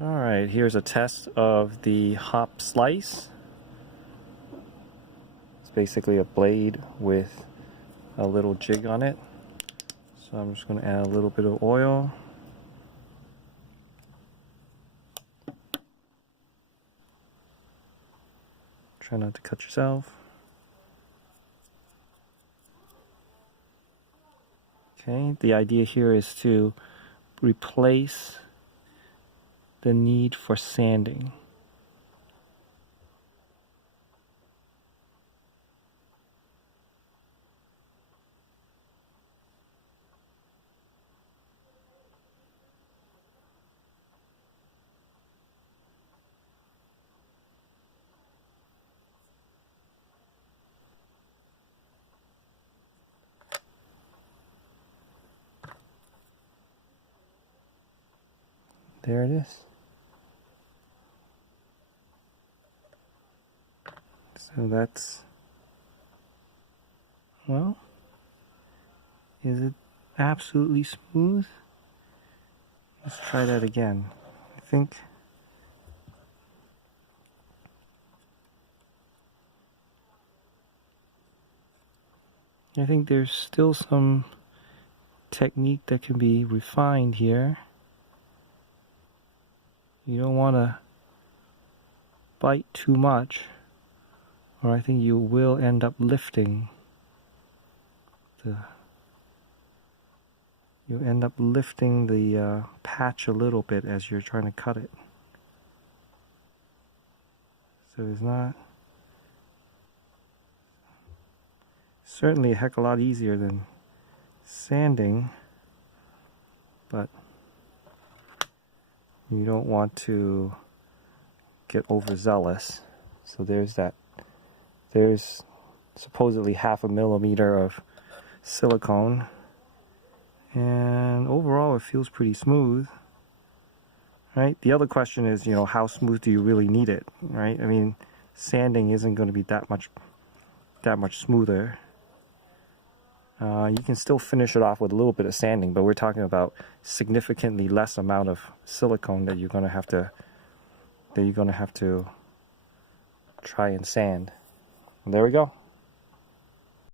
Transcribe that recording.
Alright, here's a test of the hop slice. It's basically a blade with a little jig on it. So I'm just going to add a little bit of oil. Try not to cut yourself. Okay, the idea here is to replace the need for sanding. There it is. So that's, well, is it absolutely smooth? Let's try that again. I think there's still some technique that can be refined here. You don't want to bite too much, or I think you will end up lifting the patch a little bit as you're trying to cut it. So it's not certainly a heck of a lot easier than sanding, but you don't want to get overzealous. So there's supposedly 0.5 millimeter of silicone, and overall it feels pretty smooth, right? The other question is, how smooth do you really need it, right? I mean, sanding isn't going to be that much smoother. You can still finish it off with a little bit of sanding, but we're talking about significantly less amount of silicone that you're going to have to try and sand. And there we go.